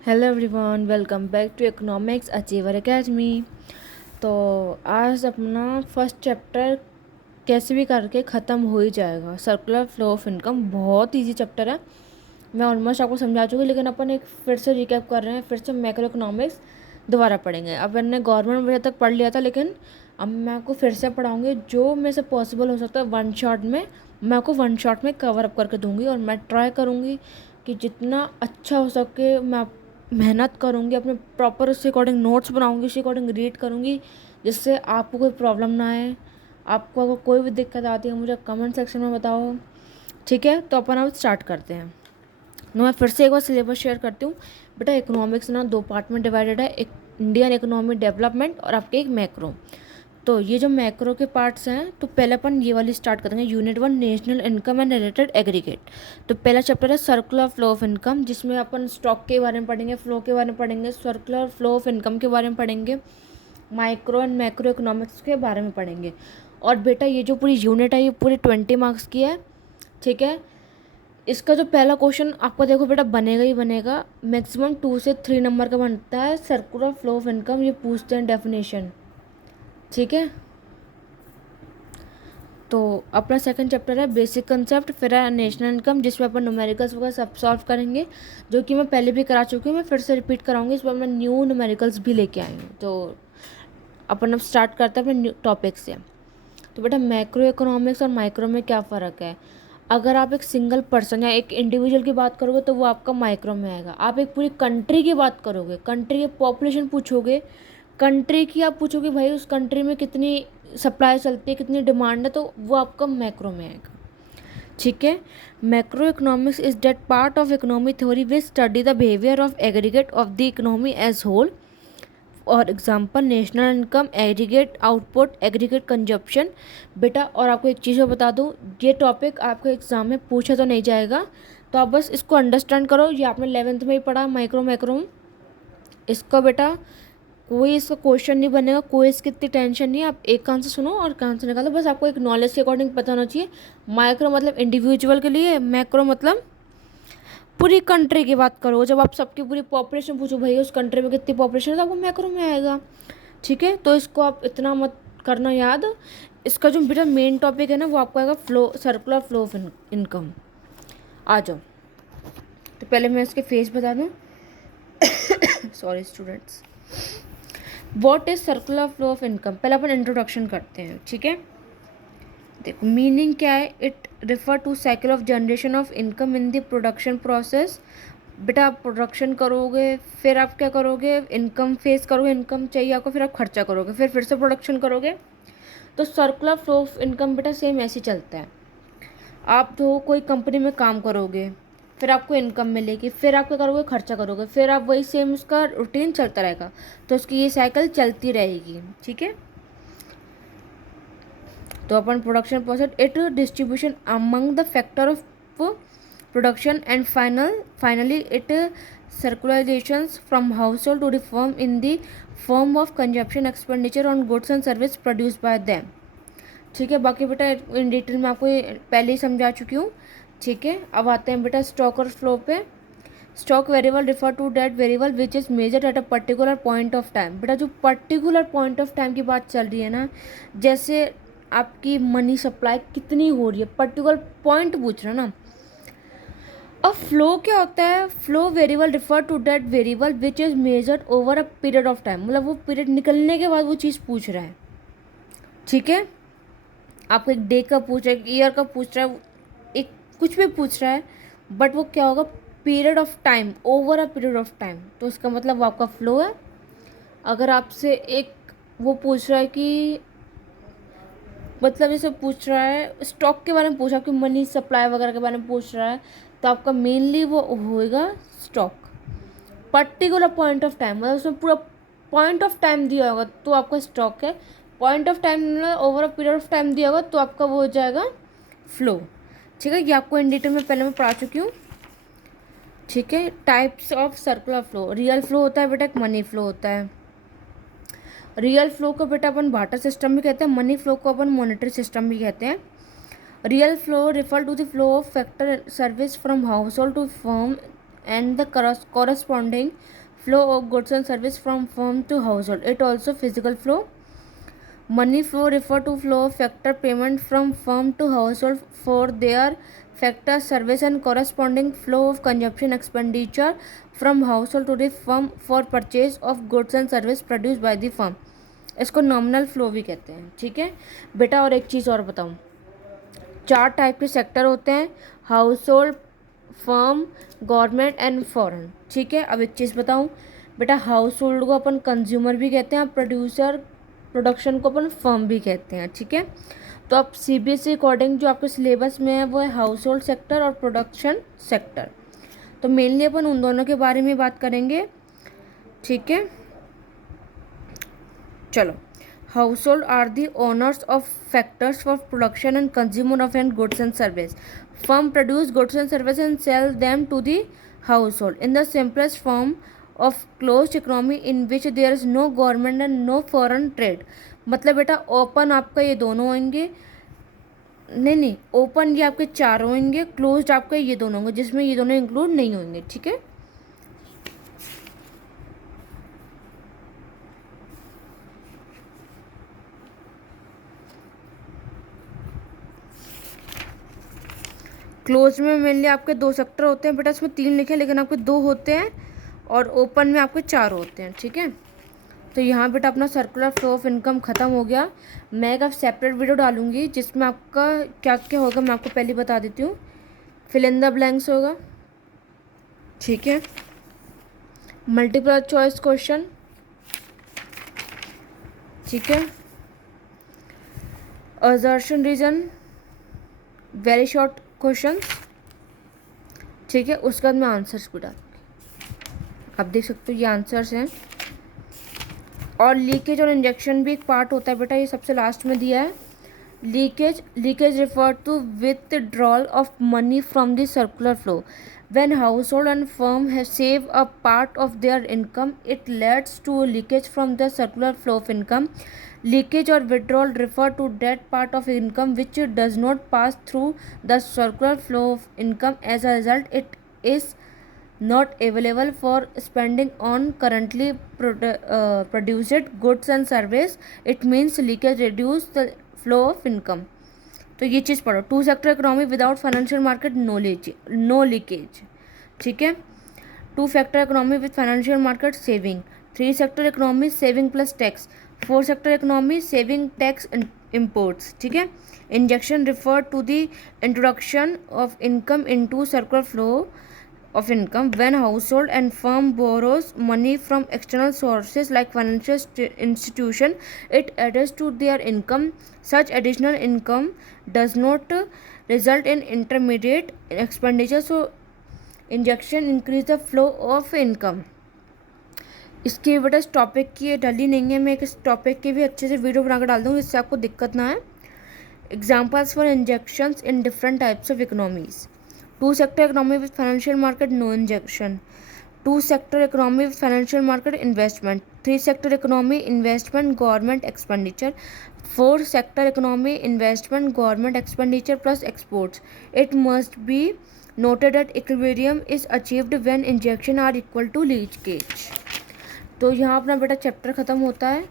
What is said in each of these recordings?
Hello everyone, welcome back to economics achiever academy. तो आज अपना फर्स्ट चैप्टर कैसे भी करके ख़त्म हो ही जाएगा। सर्कुलर फ्लो ऑफ इनकम बहुत इजी चैप्टर है, मैं ऑलमोस्ट आपको समझा चुकी, लेकिन अपन एक फिर से रिकैप कर रहे हैं। फिर से मैक्रो इकोनॉमिक्स दोबारा पढ़ेंगे। अब मैंने गवर्नमेंट वजह तक पढ़ लिया था, लेकिन अब मैं आपको फिर से पढ़ाऊँगी। जो मेरे से पॉसिबल हो सकता है वन शॉट में, मैं आपको वन शॉट में कवर अप करके दूँगी। और मैं ट्राई करूँगी कि जितना अच्छा हो सके मैं मेहनत करूँगी, अपने प्रॉपर उसके अकॉर्डिंग नोट्स बनाऊँगी, उसके अकॉर्डिंग रीड करूँगी, जिससे आपको कोई प्रॉब्लम ना आए। आपको अगर कोई भी दिक्कत आती है मुझे कमेंट सेक्शन में बताओ, ठीक है। तो अपन अब स्टार्ट करते हैं। तो मैं फिर से एक बार सिलेबस शेयर करती हूँ। बेटा इकोनॉमिक्स ना दो पार्ट में डिवाइडेड है, एक इंडियन इकोनॉमिक डेवलपमेंट और आपके एक मैक्रो। तो ये जो मैक्रो के पार्ट्स हैं, तो पहले अपन ये वाली स्टार्ट करेंगे। Unit 1 national income and related aggregate. तो पहला चैप्टर है सर्कुलर फ्लो ऑफ इनकम, जिसमें अपन स्टॉक के बारे में पढ़ेंगे, फ्लो के बारे में पढ़ेंगे, सर्कुलर फ्लो ऑफ इनकम के बारे में पढ़ेंगे, माइक्रो एंड मैक्रो इकोनॉमिक्स के बारे में पढ़ेंगे। और बेटा ये जो पूरी यूनिट है ये पूरी 20 मार्क्स की है, ठीक है। इसका जो पहला क्वेश्चन आपको देखो बेटा बनेगा ही बनेगा, मैक्सिमम 2 से 3 नंबर का बनता है। सर्कुलर फ्लो ऑफ इनकम ये पूछते हैं डेफिनेशन, ठीक है। तो अपना सेकंड चैप्टर है बेसिक कंसेप्ट, फिर है नेशनल इनकम, जिसमें अपन न्यूमेरिकल्स वगैरह सब सॉल्व करेंगे, जो कि मैं पहले भी करा चुकी हूँ। मैं फिर से रिपीट कराऊंगी, इस बार मैं न्यू न्यूमेरिकल्स भी लेके आई हूँ। तो अपन अब स्टार्ट करते हैं अपने न्यू टॉपिक से। तो बेटा मैक्रो इकोनॉमिक्स और माइक्रो में क्या फ़र्क है। अगर आप एक सिंगल पर्सन या एक इंडिविजुअल की बात करोगे तो वो आपका माइक्रो में आएगा। आप एक पूरी कंट्री की बात करोगे, कंट्री की पॉपुलेशन पूछोगे, कंट्री की आप पूछोगे भाई उस कंट्री में कितनी सप्लाई चलती है, कितनी डिमांड है, तो वो आपका मैक्रो में आएगा, ठीक है। Macro economics is that part of economy theory which study the behaviour of aggregate of the economy as whole. और example national income, aggregate output, aggregate consumption. बेटा और आपको एक चीज़ और बता दूं, ये टॉपिक आपको एग्जाम में पूछा तो नहीं जाएगा, तो आप बस इसको अंडरस्टैंड करो। ये आपने 11th में ही पढ़ा माइक्रो मैक्रो। इसको बेटा कोई इसका क्वेश्चन नहीं बनेगा, कोई इसकी इतनी टेंशन नहीं है। आप एक कान से सुनो और कान से निकालो, बस आपको एक नॉलेज के अकॉर्डिंग पता होना चाहिए। माइक्रो मतलब इंडिविजुअल के लिए, मैक्रो मतलब पूरी कंट्री की बात करो। जब आप सबकी पूरी पॉपुलेशन पूछो भाई उस कंट्री में कितनी पॉपुलेशन है, तो आपको मैक्रो में आएगा, ठीक है। तो इसको आप इतना मत करना याद। इसका जो बेटा मेन टॉपिक है ना वो आपको आएगा flow, circular flow of income. आ जाओ। तो पहले मैं इसके फेस बता दूँ। Sorry students. What is circular flow of income, पहले अपन इंट्रोडक्शन करते हैं, ठीक है। देखो मीनिंग क्या है, it refer to cycle of generation of income in the production process. बेटा आप प्रोडक्शन करोगे, फिर आप क्या करोगे, इनकम फेस करोगे, इनकम चाहिए आपको, फिर आप खर्चा करोगे, फिर से प्रोडक्शन करोगे। तो सर्कुलर फ्लो ऑफ इनकम बेटा सेम ऐसे चलता है। आप तो कोई कंपनी में काम करोगे, फिर आपको इनकम मिलेगी, फिर आप क्या करोगे, खर्चा करोगे, फिर आप वही सेम उसका रूटीन चलता रहेगा। तो उसकी ये साइकिल चलती रहेगी, ठीक है। तो अपन production process it distribution among the factor of production and finally it circulations from household to the firm in the form of consumption expenditure on goods and service produced by them, ठीक है। बाकी बेटा in detail में आपको पहले ही समझा चुकी हूँ, ठीक है। अब आते हैं बेटा स्टॉक और फ्लो पे। Stock variable refer to that variable which is measure at a particular point of time. बेटा जो पर्टिकुलर पॉइंट ऑफ टाइम की बात चल रही है ना, जैसे आपकी मनी सप्लाई कितनी हो रही है, पर्टिकुलर पॉइंट पूछ रहे हो ना। अब फ्लो क्या होता है, flow variable refer to that variable which is measured over a period of time, मतलब वो पीरियड निकलने के बाद वो चीज़ पूछ रहा है, ठीक है। आपको एक डे का पूछ रहा है, एक ईयर का पूछ रहा है, एक कुछ भी पूछ रहा है, बट वो क्या होगा, period of time, over a period of time, तो इसका मतलब वो आपका फ्लो है। अगर आपसे एक वो पूछ रहा है कि मतलब जैसे पूछ रहा है स्टॉक के बारे में पूछ रहा है, कि मनी सप्लाई वगैरह के बारे में पूछ रहा है, तो आपका मेनली वो होएगा stock. Particular point of time मतलब उसमें पूरा पॉइंट ऑफ टाइम दिया होगा तो आपका स्टॉक है। Point of time over a period of time दिया होगा तो आपका वो हो जाएगा फ्लो, ठीक है। ये आपको इन डिटेल में पहले मैं पढ़ा चुकी हूँ, ठीक है। Types of circular flow, real flow होता है बेटा, एक मनी फ्लो होता है। रियल फ्लो को बेटा अपन बार्टर सिस्टम भी कहते हैं, मनी फ्लो को अपन मॉनेटरी सिस्टम भी कहते हैं। Real flow refer to the flow of factor service from household to firm and the corresponding flow of goods and service from firm to household. It also physical flow. Money flow refer to flow of factor payment from firm to household for their factor service and corresponding flow of consumption expenditure from household to the firm for purchase of goods and service produced by the firm. इसको nominal flow भी कहते हैं, ठीक है बेटा। और एक चीज़ और बताऊँ, 4 टाइप के सेक्टर होते हैं, house hold, firm, government and foreign, ठीक है। अब एक चीज़ बताऊँ बेटा, हाउस होल्ड को अपन कंज्यूमर भी कहते हैं, प्रोड्यूसर प्रोडक्शन को अपन फर्म भी कहते हैं, ठीक है। तो अब CBSE अकॉर्डिंग जो आपके सिलेबस में है वो है हाउस होल्ड सेक्टर और प्रोडक्शन सेक्टर। तो मेनली अपन उन दोनों के बारे में बात करेंगे, ठीक है। चलो, household are the owners of factors for production and consumer of and goods and service. Firm produce goods and service and sell them to the household in the simplest form of closed economy in which there is no government and no foreign trade. मतलब बेटा open आपका ये दोनों होंगे, नहीं open ये आपके 4 होंगे, क्लोज्ड आपके ये दोनों होंगे जिसमें ये दोनों इंक्लूड नहीं होंगे, ठीक है। क्लोज में मेनली आपके 2 सेक्टर होते हैं बेटा, इसमें 3 लिखे लेकिन आपके 2 होते हैं, और ओपन में आपके 4 होते हैं, ठीक है। तो यहाँ बेटा अपना सर्कुलर फ्लो ऑफ इनकम ख़त्म हो गया। मैं एक सेपरेट वीडियो डालूंगी जिसमें आपका क्या क्या होगा मैं आपको पहले बता देती हूँ। फिल इन द ब्लैंक्स होगा, ठीक है। मल्टीपल चॉइस क्वेश्चन, ठीक है। Assertion reason, very short questions, ठीक है। उसके बाद मैं आंसर्स भी डालूंगी, आप देख सकते हो ये आंसर्स हैं। और लीकेज और इंजेक्शन भी एक पार्ट होता है बेटा, ये सबसे लास्ट में दिया है। Leakage refer to withdrawal of money from the circular flow. When household and firm have save a part of their income, it leads to leakage from the circular flow of income. Leakage or withdrawal refer to that part of income which does not pass through the circular flow of income. As a result, it is not available for spending on currently produced goods and service. It means leakage reduce the flow of income. तो ये चीज़ पढ़ो। 2 sector economy without financial market no leakage, ठीक है। 2 factor economy with financial market saving. 3 sector economy saving plus tax. 4 sector economy saving tax imports, ठीक है। Injection refer to the introduction of income into circular flow of income. When household and firm borrows money from external sources like financial institution, it adds to their income. Such additional income does not result in intermediate expenditure, so injection increase the flow of income. इसकी बेटा इस topic की डली नहीं है, मैं इस topic की भी अच्छे से वीडियो बनाकर डाल दूँगी जिससे आपको दिक्कत ना है। Examples for injections in different types of economies. 2 sector economy with financial market no injection. 2 sector economy with financial market investment. 3 sector economy investment government expenditure. 4 sector economy investment government expenditure plus exports. It must be noted that equilibrium is achieved when injection are equal to leakage. तो यहाँ अपना बेटा chapter ख़त्म होता है।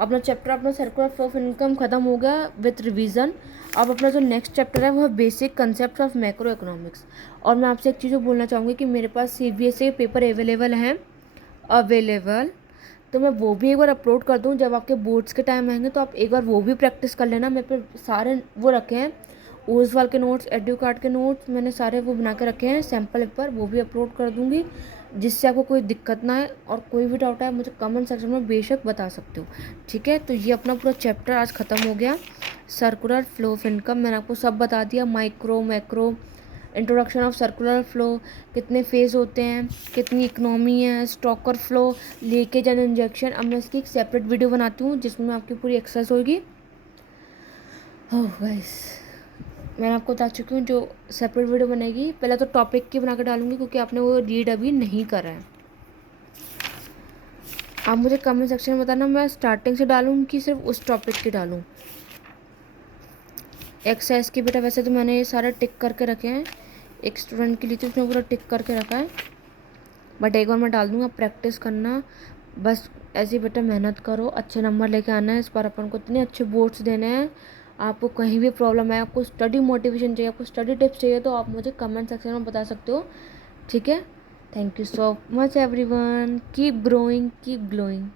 अपना chapter अपना circular flow of income ख़त्म हो गया विथ रिवीजन। अब अपना जो नेक्स्ट चैप्टर है वो है basic concept of macro economics. और मैं आपसे एक चीज़ बोलना चाहूँगी कि मेरे पास CBSE के पेपर अवेलेबल, तो मैं वो भी एक बार अपलोड कर दूँ। जब आपके बोर्ड्स के टाइम आएंगे तो आप एक बार वो भी प्रैक्टिस कर लेना। मेरे पे सारे वो रखे हैं, ओसवाल के नोट्स, एडुकार्ड के नोट्स, मैंने सारे वो बना के रखे हैं सैम्पल पेपर, वो भी अपलोड कर दूँगी जिससे आपको कोई दिक्कत ना आए। और कोई भी डाउट है मुझे कमेंट सेक्शन में बेशक बता सकते हो, ठीक है। तो ये अपना पूरा चैप्टर आज ख़त्म हो गया, सर्कुलर फ्लो ऑफ इनकम। मैंने आपको सब बता दिया, micro macro, introduction of circular flow, कितने फेज़ होते हैं, कितनी इकनॉमी है, stalker flow, leakage and injection. अब मैं इसकी एक सेपरेट वीडियो बनाती हूँ जिसमें आपकी पूरी एक्सरसाइज होगी। ओह गाइस, मैंने आपको बता चुकी हूँ जो सेपरेट वीडियो बनेगी पहले तो टॉपिक की बना कर डालूंगी क्योंकि आपने वो रीड अभी नहीं करा है। आप मुझे कमेंट सेक्शन में बताना मैं स्टार्टिंग से डालूँ कि सिर्फ उस टॉपिक की डालूँ। एक्सरसाइज की बेटा वैसे तो मैंने ये सारे टिक करके रखे हैं एक स्टूडेंट की ली थी, उसने पूरा टिक करके रखा है, बट एक बार मैं डाल दूँगा, प्रैक्टिस करना बस। ऐसे ही बेटा मेहनत करो, अच्छे नंबर लेके आना है। इस बार अपन को इतने अच्छे बोर्ड्स देने हैं। आपको कहीं भी प्रॉब्लम है, आपको स्टडी मोटिवेशन चाहिए, आपको स्टडी टिप्स चाहिए, तो आप मुझे कमेंट सेक्शन में बता सकते हो, ठीक है। Thank you so much everyone, keep growing, keep glowing.